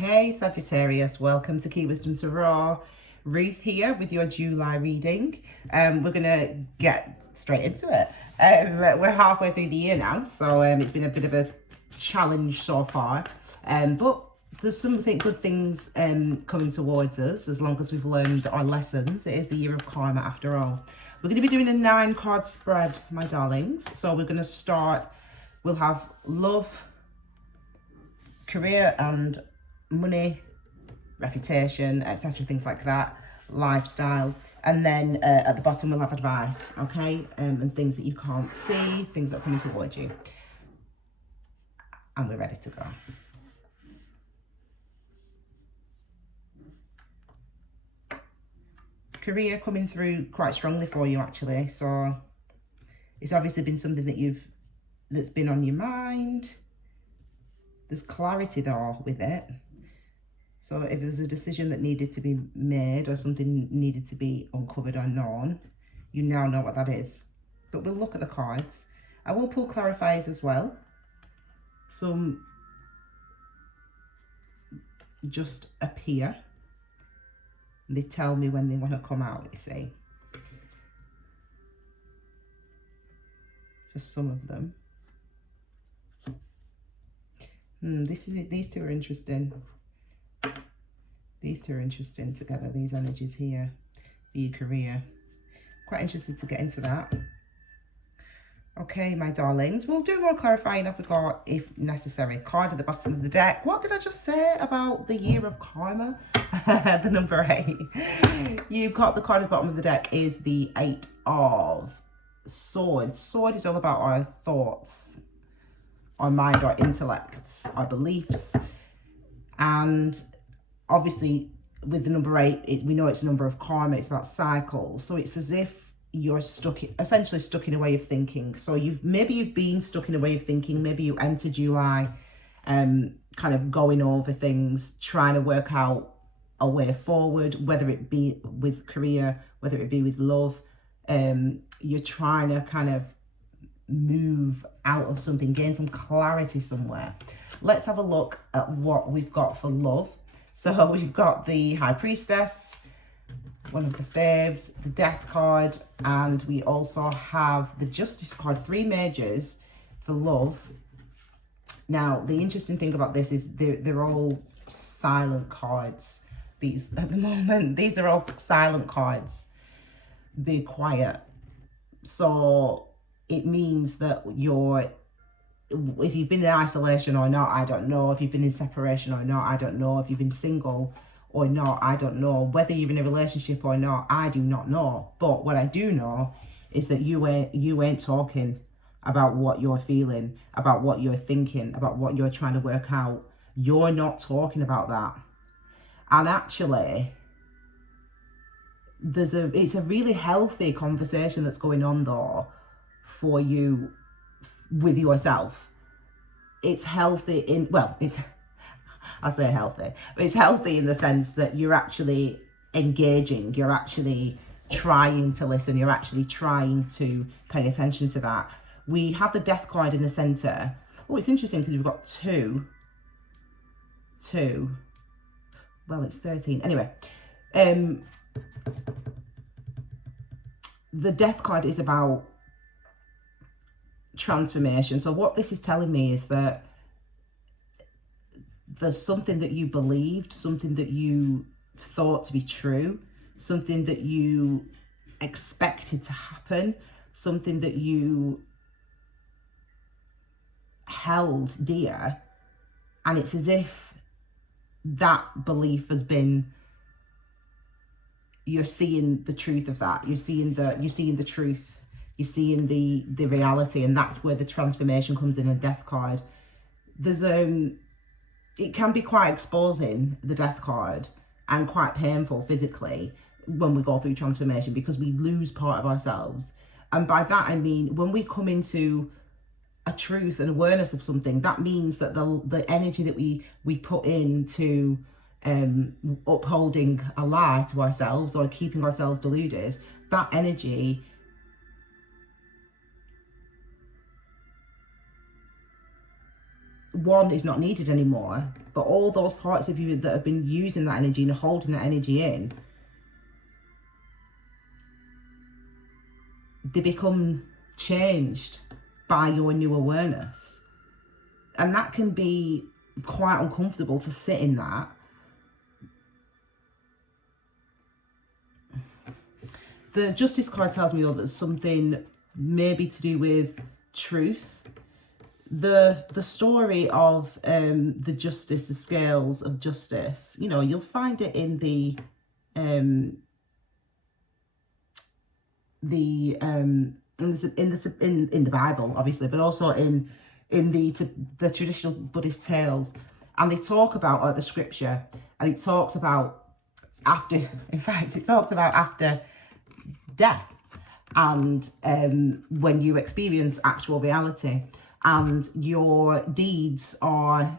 Hey Sagittarius, welcome to Key Wisdom Tarot. Ruth here with your July reading. We're gonna get straight into it. We're halfway through the year now, so it's been a bit of a challenge so far. But there's some good things coming towards us as long as we've learned our lessons. It is the year of karma after all. We're going to be doing a 9-card spread, my darlings. So we're going to start, we'll have love, career and money, reputation, etc., things like that, lifestyle, and then at the bottom we'll have advice, okay, and things that you can't see, things that are coming towards you, and we're ready to go. Career coming through quite strongly for you, actually, so it's obviously been something that's been on your mind. There's clarity though with it. So if there's a decision that needed to be made or something needed to be uncovered or known, you now know what that is. But we'll look at the cards. I will pull clarifiers as well. Some just appear. They tell me when they want to come out, you see. For some of them. These two are interesting. These two are interesting together, these energies here for your career. Quite interested to get into that. Okay, my darlings, we'll do more clarifying if we got, if necessary. Card at the bottom of the deck. What did I just say about the year of karma? The number 8. You've got the card at the bottom of the deck is the 8 of Swords. Sword is all about our thoughts, our mind, our intellect, our beliefs. And obviously with the number 8, we know it's a number of karma, it's about cycles. So it's as if you're essentially stuck in a way of thinking. So maybe you've been stuck in a way of thinking. Maybe you entered July kind of going over things, trying to work out a way forward, whether it be with career, whether it be with love. You're trying to kind of move out of something, gain some clarity somewhere. Let's have a look at what we've got for love. So we've got the High Priestess, one of the faves, the Death card, and we also have the Justice card. 3 majors for love. Now, the interesting thing about this is they're all silent cards. These, at the moment, these are all silent cards. They're quiet. So it means that if you've been in isolation or not, I don't know. If you've been in separation or not, I don't know. If you've been single or not, I don't know. Whether you're in a relationship or not, I do not know. But what I do know is that you ain't talking about what you're feeling, about what you're thinking, about what you're trying to work out. You're not talking about that. And actually, it's a really healthy conversation that's going on though for you with yourself. It's healthy I say healthy, but it's healthy in the sense that you're actually engaging, you're actually trying to listen, you're actually trying to pay attention to that. We have the Death card in the center. Oh, it's interesting because we've got two. Well, it's 13. Anyway, the Death card is about transformation. So what this is telling me is that there's something that you believed, something that you thought to be true, something that you expected to happen, something that you held dear, and it's as if that belief has been, you're seeing the truth of that, you're seeing the truth, you're seeing the reality, and that's where the transformation comes in. A Death card, there's it can be quite exposing, the Death card, and quite painful physically when we go through transformation, because we lose part of ourselves. And by that I mean, when we come into a truth and awareness of something, that means that the energy that we put into upholding a lie to ourselves or keeping ourselves deluded, that energy one is not needed anymore, But all those parts of you that have been using that energy and holding that energy in, they become changed by your new awareness. And that can be quite uncomfortable to sit in that. The Justice card tells me, though, that something maybe to do with truth. The story of the justice, the scales of justice, you know, you'll find it in the Bible, obviously, but also in the traditional Buddhist tales, and they talk about, or the scripture, and it talks about after death, and when you experience actual reality, and your deeds are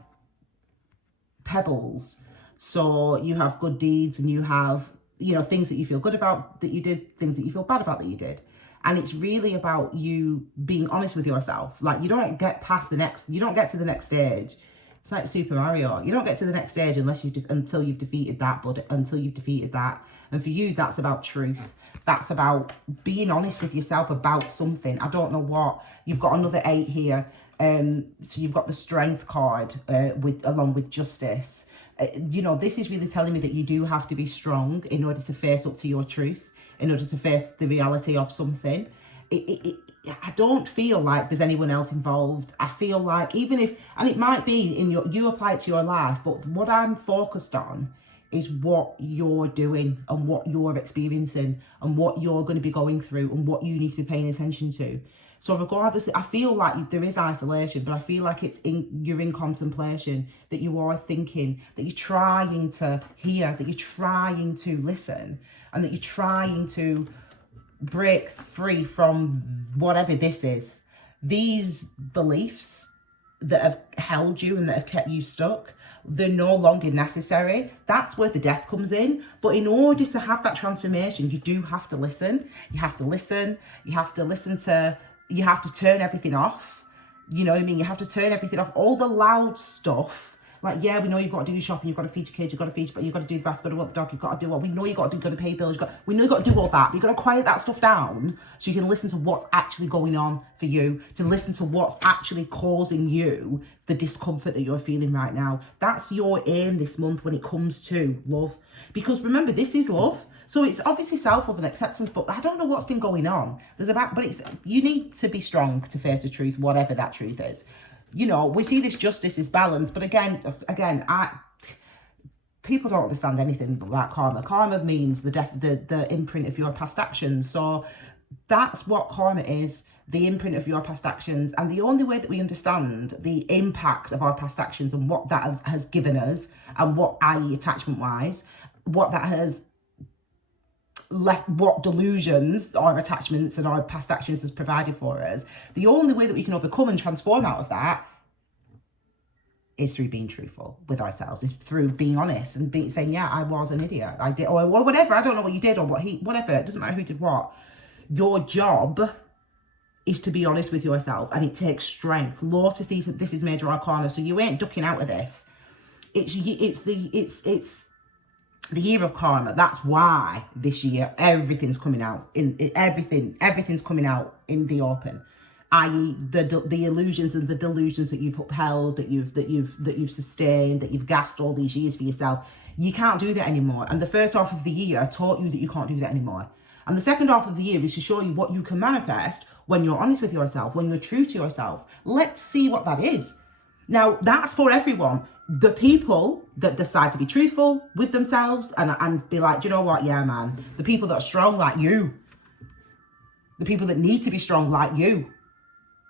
pebbles. So you have good deeds, and you have, you know, things that you feel good about that you did, things that you feel bad about that you did. And it's really about you being honest with yourself. Like, you don't get to the next stage. It's like Super Mario. You don't get to the next stage until you've defeated that, but until you've defeated that. And for you, that's about truth. That's about being honest with yourself about something. I don't know what. You've got another 8 here. So you've got the Strength card along with Justice. You know, this is really telling me that you do have to be strong in order to face up to your truth, in order to face the reality of something. I don't feel like there's anyone else involved. I feel like even if, and it might be you apply it to your life, but what I'm focused on is what you're doing and what you're experiencing and what you're going to be going through and what you need to be paying attention to. So regardless, I feel like there is isolation, but I feel like you're in contemplation, that you are thinking, that you're trying to hear, that you're trying to listen, and that you're trying to break free from whatever this is. These beliefs that have held you and that have kept you stuck, they're no longer necessary. That's where the death comes in. But in order to have that transformation, you do have to listen. You have to listen. You have to turn everything off. You know what I mean? You have to turn everything off. All the loud stuff. Like, yeah, we know you've got to do your shopping, you've got to feed your kids, you've got to feed, but you've got to do the bath, you've got to walk the dog, you've got to do what we know you've got to do, you've got to pay bills, we know you've got to do all that, but you've got to quiet that stuff down so you can listen to what's actually going on for you, to listen to what's actually causing you the discomfort that you're feeling right now. That's your aim this month when it comes to love. Because remember, this is love. So it's obviously self-love and acceptance, but I don't know what's been going on. You need to be strong to face the truth, whatever that truth is. You know, we see this justice is balance, but again, people don't understand anything about karma. Karma means the imprint of your past actions. So that's what karma is, the imprint of your past actions. And the only way that we understand the impact of our past actions and what that has given us, and what, i.e. attachment-wise, what that has left, what delusions our attachments and our past actions has provided for us, the only way that we can overcome and transform out of that is through being truthful with ourselves, is through being honest and saying, yeah, I was an idiot, I did, or whatever, I don't know what you did, or whatever, it doesn't matter who did what. Your job is to be honest with yourself, and it takes strength. Lotus, this is major arcana, so you ain't ducking out of this. It's the year of karma. That's why this year everything's coming out everything's coming out in the open, i.e. the illusions and the delusions that you've upheld, that you've sustained, that you've gassed all these years for yourself. You can't do that anymore. And the first half of the year taught you that you can't do that anymore. And the second half of the year is to show you what you can manifest when you're honest with yourself, when you're true to yourself. Let's see what that is. Now, that's for everyone. The people that decide to be truthful with themselves and be like, do you know what? Yeah, man. The people that are strong like you. The people that need to be strong like you.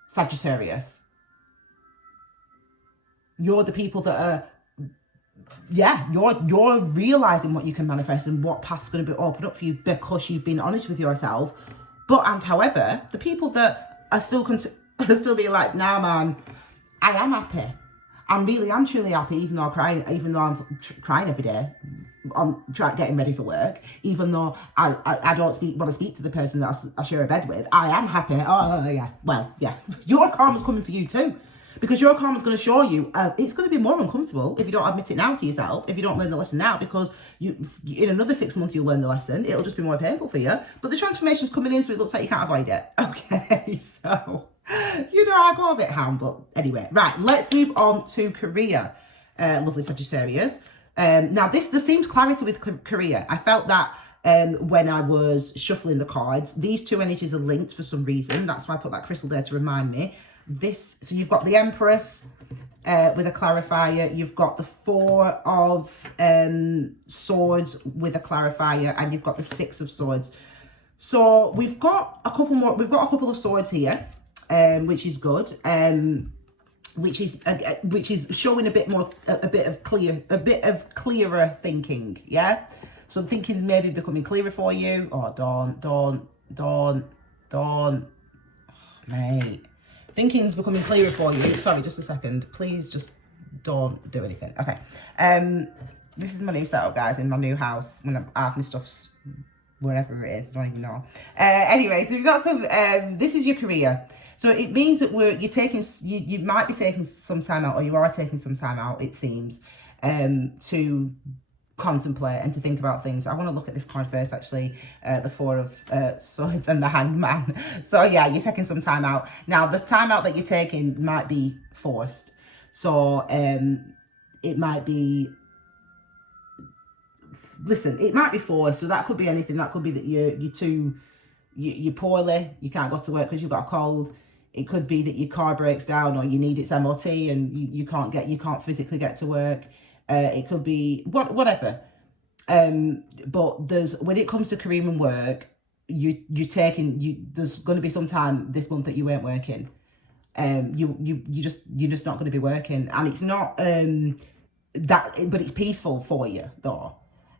Sagittarius. You're the people that are, yeah, you're realizing what you can manifest and what path's going to be opened up for you because you've been honest with yourself. However, the people that are still being like, nah, man, I am happy. I'm truly happy, even though I'm crying every day. I'm getting ready for work, even though I don't want to speak to the person that I share a bed with. I am happy. Oh, yeah. Well, yeah. Your karma's coming for you too. because your karma's going to show you it's going to be more uncomfortable if you don't admit it now to yourself, if you don't learn the lesson now, because you in another 6 months you'll learn the lesson. It'll just be more painful for you, but the transformation's coming in, so it looks like you can't avoid it. Okay, so I go a bit ham, but anyway, right, let's move on to career, lovely Sagittarius. Now there seems clarity with career. I felt that when I was shuffling the cards, these two energies are linked for some reason. That's why I put that crystal there to remind me. So you've got the Empress with a clarifier, you've got the Four of Swords with a clarifier, and you've got the Six of Swords. So we've got a couple of swords here, which is good. Which is showing a bit of clearer thinking, yeah. So thinking's maybe becoming clearer for you. Oh, don't, mate. Thinking's becoming clearer for you. Sorry, just a second. Please just don't do anything. Okay. This is my new setup, guys, in my new house. When I have my stuff wherever it is, I don't even know. Anyway, so we've got some. This is your career. So it means that you might be taking some time out, or you are taking some time out, it seems, to contemplate and to think about things. I want to look at this card first, actually, the Four of Swords and the Hanged Man. So yeah, you're taking some time out. Now, the time out that you're taking might be forced. So it might be, listen, it might be forced. So that could be anything. That could be that you're poorly, you can't go to work because you've got a cold. It could be that your car breaks down, or you need its MOT and you can't physically get to work. It could be whatever. But when it comes to career and work, there's going to be some time this month that you weren't working. You're just not going to be working, and it's not but it's peaceful for you though.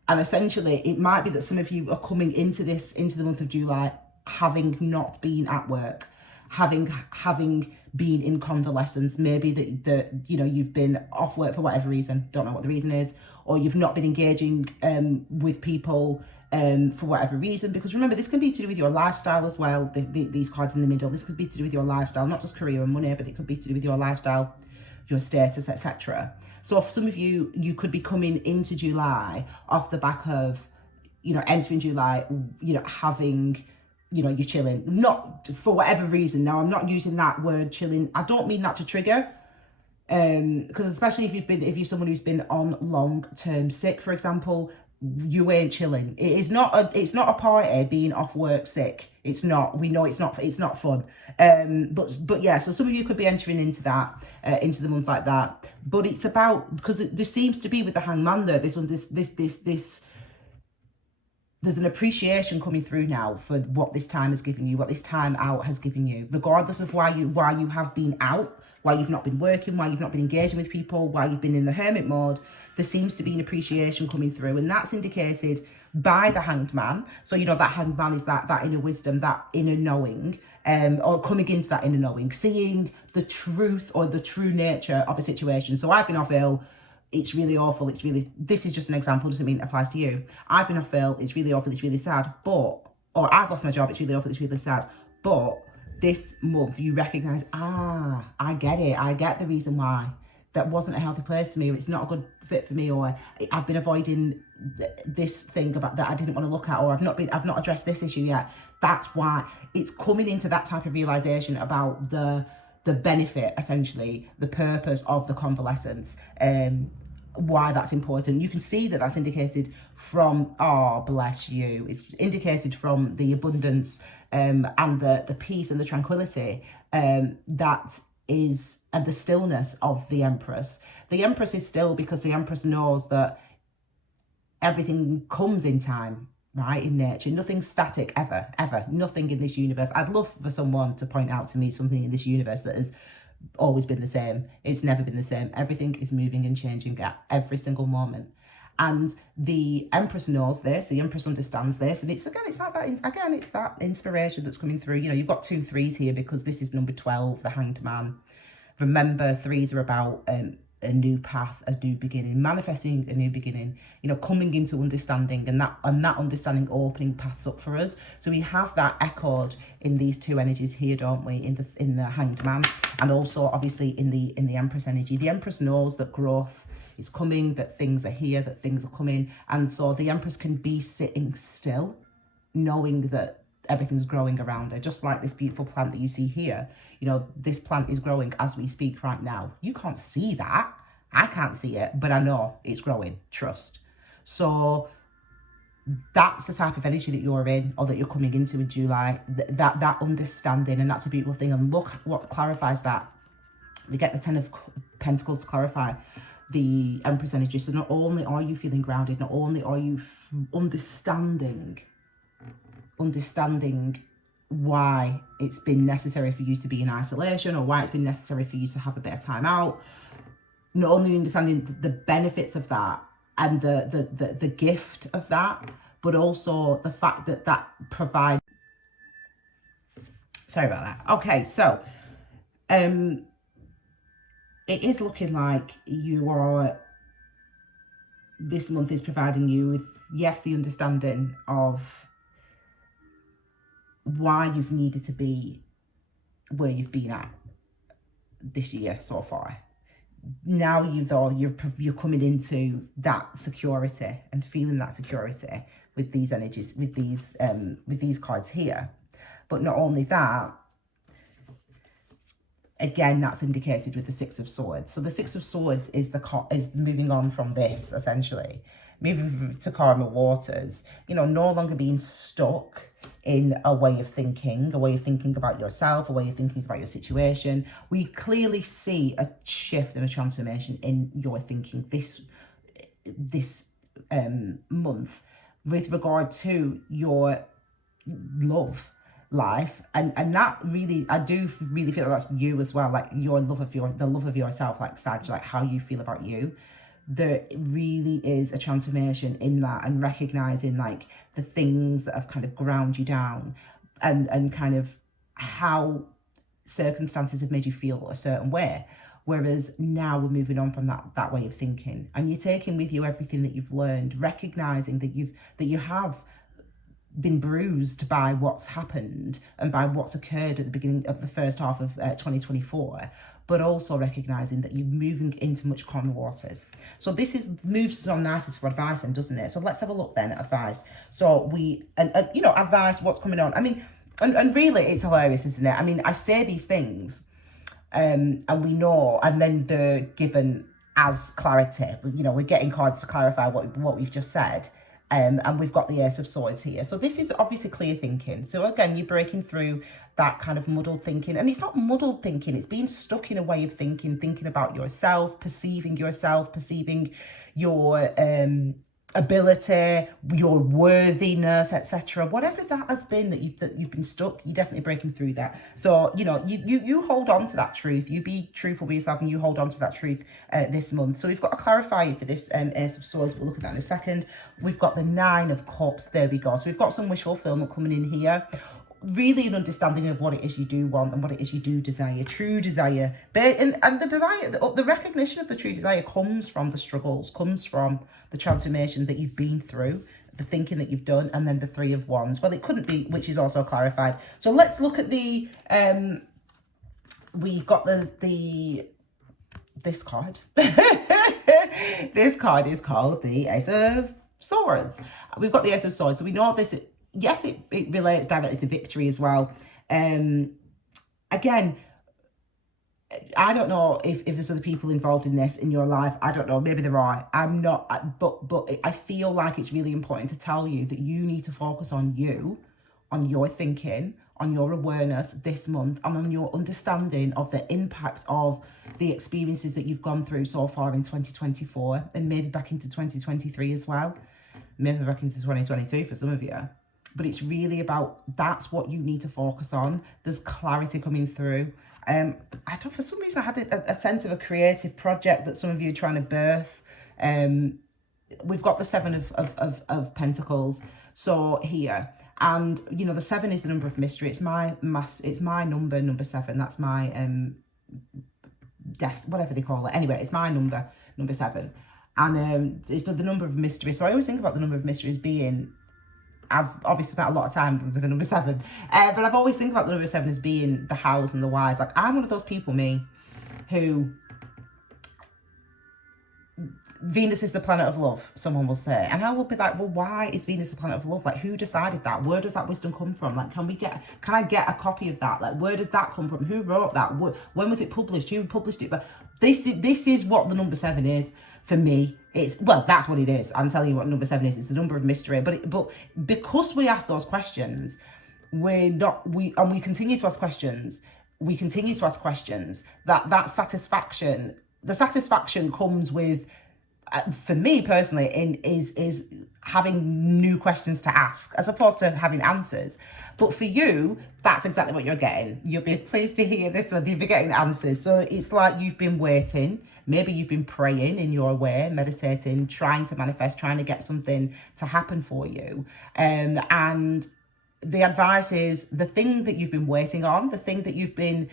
And essentially, it might be that some of you are coming into the month of July having not been at work, having been in convalescence. Maybe that you've been off work for whatever reason. Don't know what the reason is, or you've not been engaging with people for whatever reason. Because remember, this can be to do with your lifestyle as well. These cards in the middle. This could be to do with your lifestyle, not just career and money, but it could be to do with your lifestyle, your status, etc. So for some of you, you could be coming into July off the back of, entering July, having, you're chilling, not for whatever reason. Now, I'm not using that word chilling. I don't mean that to trigger, because especially if you're someone who's been on long-term sick, for example, you ain't chilling. It's not a party being off work sick. It's not. We know it's not fun. But yeah. So some of you could be entering into that, into the month like that. But it's about, because there seems to be with the Hanged Man there. This. There's an appreciation coming through now for what this time has given you, what this time out has given you, regardless of why you have been out, why you've not been working, why you've not been engaging with people, why you've been in the hermit mode. There seems to be an appreciation coming through, and that's indicated by the Hanged Man. So that Hanged Man is that inner wisdom, that inner knowing, or coming into that inner knowing, seeing the truth or the true nature of a situation. So I've been off ill. It's really awful. This is just an example, doesn't mean it applies to you. I've been off ill. It's really awful. It's really sad. Or I've lost my job. It's really awful. It's really sad. But this month you recognize, I get it. I get the reason why that wasn't a healthy place for me, or it's not a good fit for me, or I've been avoiding this thing about that I didn't want to look at, or I've not addressed this issue yet. That's why it's coming into that type of realization about the benefit, essentially, the purpose of the convalescence, why that's important. You can see that that's indicated from, bless you, it's indicated from the abundance and the peace and the tranquility that is, and the stillness of the Empress. The Empress is still because the Empress knows that everything comes in time, right, in nature. Nothing's static, ever. Nothing in this universe. I'd love for someone to point out to me something in this universe that has always been the same. It's never been the same. Everything is moving and changing at every single moment. And the Empress knows this, the Empress understands this, and it's that inspiration that's coming through. You've got 2 3s here because this is number 12, the Hanged Man. Remember, 3s are about a new path, a new beginning, manifesting a new beginning, you know, coming into understanding, and that understanding opening paths up for us. So we have that echoed in these two energies here, don't we? In the Hanged Man, and also obviously in the Empress energy. The Empress knows that growth is coming, that things are here, that things are coming, and so the Empress can be sitting still, knowing that everything's growing around her, just like this beautiful plant that you see here. You know, this plant is growing as we speak right now. You can't see that. I can't see it, but I know it's growing. Trust. So that's the type of energy that you're in, or that you're coming into in July. That understanding, and that's a beautiful thing. And look what clarifies that. We get the Ten of Pentacles to clarify the Empress energy. So not only are you feeling grounded, not only are you understanding why it's been necessary for you to be in isolation, or why it's been necessary for you to have a bit of time out. Not only understanding the benefits of that and the gift of that, but also the fact that that provides. Sorry about that. Okay, so it is looking like this month is providing you with, yes, the understanding of why you've needed to be where you've been at this year so far. Now you're coming into that security and feeling that security with these energies, with these cards here. But not only that, again, that's indicated with the Six of Swords. So the Six of Swords is moving on from this, essentially, moving to calmer waters. You know, no longer being stuck in a way of thinking about yourself, a way of thinking about your situation. We clearly see a shift and a transformation in your thinking this month with regard to your love life, and that really, I do really feel like that's you as well, like the love of yourself, like Sag, like how you feel about you. There really is a transformation in that, and recognizing like the things that have kind of ground you down, and kind of how circumstances have made you feel a certain way. Whereas now we're moving on from that way of thinking, and you're taking with you everything that you've learned, recognizing that you have been bruised by what's happened and by what's occurred at the beginning of the first half of 2024, but also recognizing that you're moving into much calmer waters. So this moves us on nicely for advice then, doesn't it? So let's have a look then at advice. So advice, what's coming on. I mean, and really it's hilarious, isn't it? I mean, I say these things and we know, and then they're given as clarity. You know, we're getting cards to clarify what we've just said. And we've got the Ace of Swords here. So this is obviously clear thinking. So again, you're breaking through that kind of muddled thinking. And it's not muddled thinking. It's being stuck in a way of thinking about yourself, perceiving your ability, your worthiness, etc. Whatever that has been that you've been stuck, you're definitely breaking through that. So, you know, you hold on to that truth. You be truthful with yourself, and you hold on to that truth this month. So we've got to clarify for this Ace of Swords. We'll look at that in a second. We've got the Nine of Cups. There we go. So we've got some wish fulfillment coming in here. Really an understanding of what it is you do want and what it is you do desire, true desire. And the desire, the recognition of the true desire comes from the struggles, comes from the transformation that you've been through, the thinking that you've done, and then the Three of Wands. Well, it couldn't be, which is also clarified. So let's look at the, we've got this card. This card is called the Ace of Swords. We've got the Ace of Swords. So we know this. Yes, it relates directly to victory as well. Again, I don't know if there's other people involved in this in your life. I don't know. Maybe there are. I'm not. But I feel like it's really important to tell you that you need to focus on you, on your thinking, on your awareness this month, and on your understanding of the impact of the experiences that you've gone through so far in 2024, and maybe back into 2023 as well. Maybe back into 2022 for some of you. But it's really about, that's what you need to focus on. There's clarity coming through. I don't, for some reason, I had a sense of a creative project that some of you are trying to birth. We've got the Seven of Pentacles. So here, and you know, the 7 is the number of mystery. It's my number 7. That's my whatever they call it. Anyway, it's my number 7. And it's the number of mystery. So I always think about the number of mysteries being, I've obviously spent a lot of time with the number 7, but I've always think about the number 7 as being the hows and the whys. Like, I'm one of those people, who Venus is the planet of love, someone will say. And I will be like, well, why is Venus the planet of love? Like, who decided that? Where does that wisdom come from? Like, can I get a copy of that? Like, where did that come from? Who wrote that? When was it published? Who published it? But this is what the number 7 is for me. That's what it is. I'm telling you what number 7 is. It's the number of mystery. But because we ask those questions, we continue to ask questions. We continue to ask questions. That satisfaction, the satisfaction comes with, for me personally, is having new questions to ask as opposed to having answers. But for you, that's exactly what you're getting. You'll be pleased to hear this one. You'll be getting answers. So it's like you've been waiting. Maybe you've been praying in your way, meditating, trying to manifest, trying to get something to happen for you. And the advice is the thing that you've been waiting on, the thing that you've been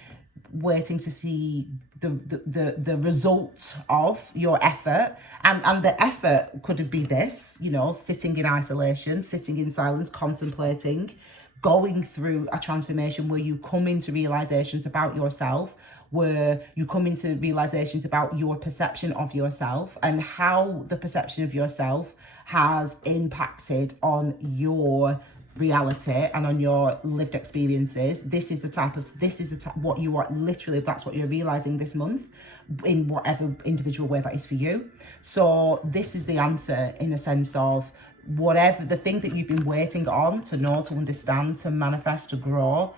waiting to see the result of your effort, and the effort could be this, sitting in isolation, sitting in silence, contemplating, going through a transformation where you come into realizations about yourself, where you come into realizations about your perception of yourself and how the perception of yourself has impacted on your reality and on your lived experiences. This is the type what you are literally, that's what you're realizing this month in whatever individual way that is for you. So this is the answer, in a sense of whatever the thing that you've been waiting on to know, to understand, to manifest, to grow.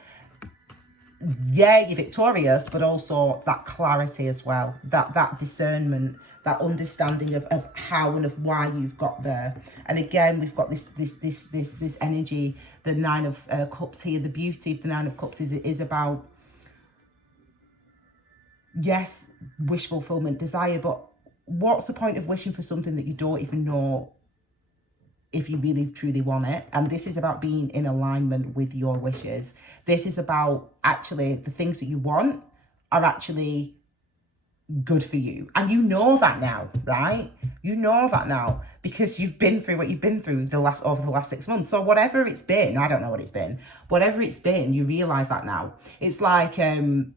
Yeah, you're victorious, but also that clarity as well, that discernment, that understanding of how and of why you've got there. And again, we've got this energy, the 9 of Cups here. The beauty of the 9 of Cups is about, yes, wish fulfillment, desire, but what's the point of wishing for something that you don't even know if you really truly want it? And this is about being in alignment with your wishes. This is about actually the things that you want are actually good for you. And you know that now, right? You know that now because you've been through what you've been through over the last 6 months. So whatever it's been, I don't know what it's been, whatever it's been, you realize that now. It's like, let's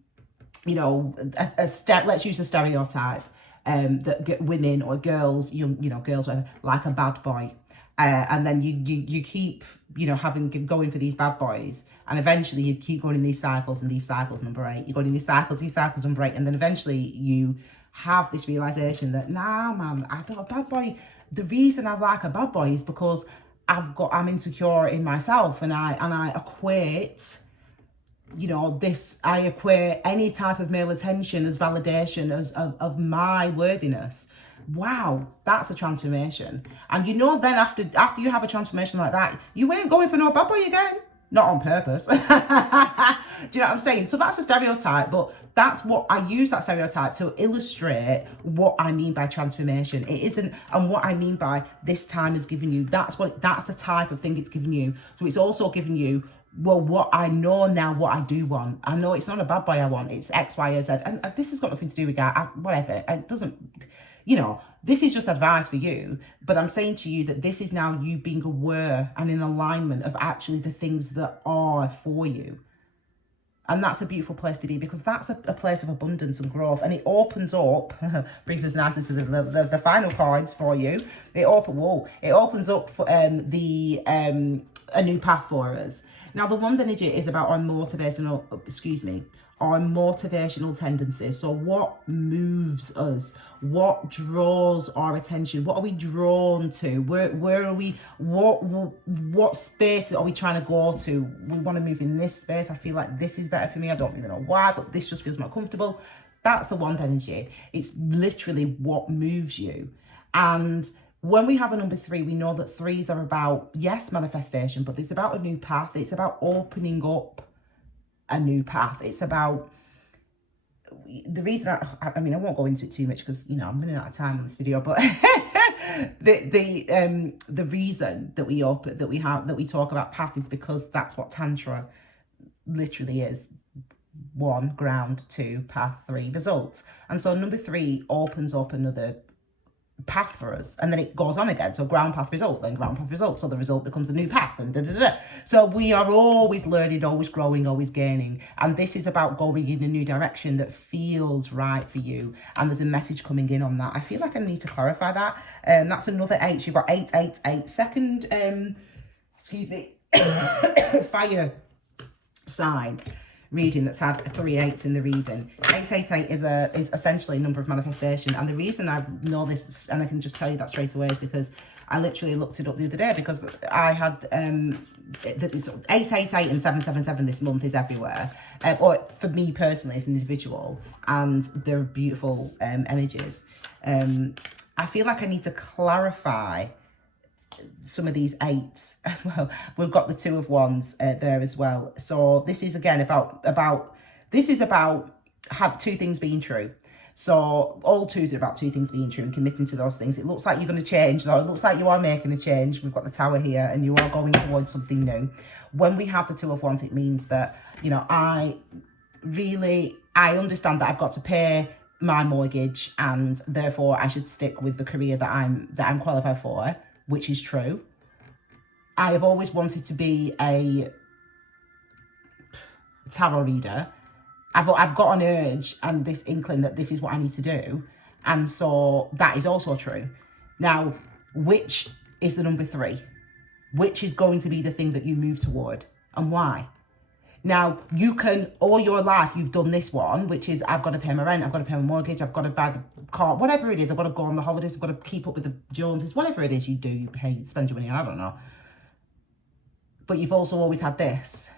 use a stereotype, that women or girls, girls, whatever, like a bad boy. And then you keep, going for these bad boys. And eventually you keep going in these cycles, number 8. You're going in these cycles, number 8. And then eventually you have this realization that, nah, man, I don't, a bad boy. The reason I like a bad boy is because I'm insecure in myself. And I equate, I equate any type of male attention as validation of my worthiness. Wow, that's a transformation. And then after you have a transformation like that, you ain't going for no bad boy again. Not on purpose. Do you know what I'm saying? So that's a stereotype, but that's what I use, that stereotype, to illustrate what I mean by transformation. It isn't, and what I mean by this time is giving you, that's the type of thing it's giving you. So it's also giving you, well, what I know now, what I do want. I know it's not a bad boy I want, it's X, Y, or Z. And this has got nothing to do with that, whatever. It doesn't, this is just advice for you, but I'm saying to you that this is now you being aware and in alignment of actually the things that are for you. And that's a beautiful place to be, because that's a place of abundance and growth. And it opens up, brings us nicely to the final cards for you. It opens up for a new path for us. Now, the Wand energy is about our motivational tendencies. So what moves us? What draws our attention? What are we drawn to? Where are we? What space are we trying to go to? We want to move in this space. I feel like this is better for me. I don't really know why, but this just feels more comfortable. That's the Wand energy. It's literally what moves you. And when we have a number 3, we know that 3s are about, yes, manifestation, but it's about a new path. It's about opening up a new path. It's about, the reason I won't go into it too much because I'm running out of time on this video, but the reason that we talk about path is because that's what Tantra literally is. 1, ground, 2, path, 3, results. And so number 3 opens up another path for us, and then it goes on again. So ground, path, result, then ground, path, result, so the result becomes a new path, and so we are always learning, always growing, always gaining. And this is about going in a new direction that feels right for you, and there's a message coming in on that. I feel like I need to clarify that. That's another 8. So you've got 888, second excuse me fire sign reading that's had 3 8s in the reading. 888 is essentially a number of manifestation, and the reason I know this, and I can just tell you that straight away, is because I literally looked it up the other day, because I had 888 and 777 this month is everywhere, or for me personally as an individual, and they're beautiful energies. I feel like I need to clarify some of these 8s. Well, we've got the 2 of Wands there as well. So this is again about have 2 things being true. So all 2s are about 2 things being true and committing to those things. It looks like you're going to change, though. It looks like you are making a change. We've got the Tower here, and you are going towards something new. When we have the 2 of Wands, it means that, you know, I understand that I've got to pay my mortgage, and therefore I should stick with the career that I'm qualified for, which is true. I have always wanted to be a tarot reader. I've got an urge and this inkling that this is what I need to do. And so that is also true. Now, which is the number 3? Which is going to be the thing that you move toward, and why? Now, you can, all your life, you've done this one, which is, I've got to pay my rent, I've got to pay my mortgage, I've got to buy the car, whatever it is, I've got to go on the holidays, I've got to keep up with the Joneses, whatever it is you do, you pay, you spend your money on, I don't know. But you've also always had this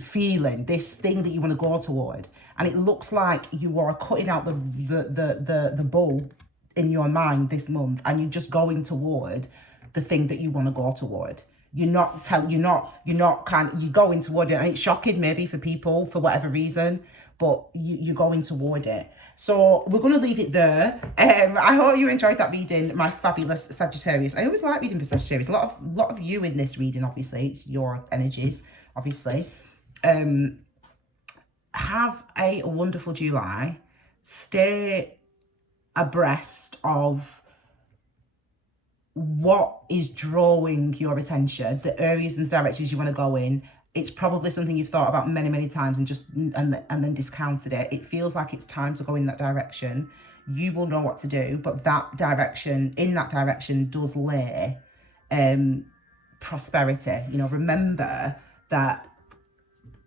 feeling, this thing that you want to go toward. And it looks like you are cutting out the bull in your mind this month, and you're just going toward the thing that you want to go toward. You're going toward it, and it's shocking maybe for people for whatever reason, but you're going toward it. So we're going to leave it there. I hope you enjoyed that reading, my fabulous Sagittarius. I always like reading for Sagittarius. A lot of you in this reading, obviously. It's your energies, obviously. Have a wonderful July. Stay abreast of what is drawing your attention, the areas and directions you want to go in. It's probably something you've thought about many, many times and then discounted it. It feels like it's time to go in that direction. You will know what to do, but in that direction does lay prosperity. You know, remember that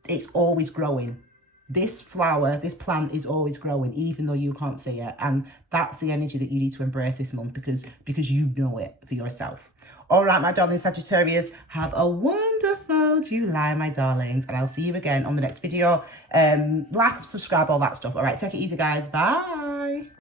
it's always growing. This flower, this plant is always growing, even though you can't see it. And that's the energy that you need to embrace this month, because you know it for yourself. All right, my darling Sagittarius, have a wonderful July, my darlings. And I'll see you again on the next video. Like, subscribe, all that stuff. All right, take it easy, guys. Bye.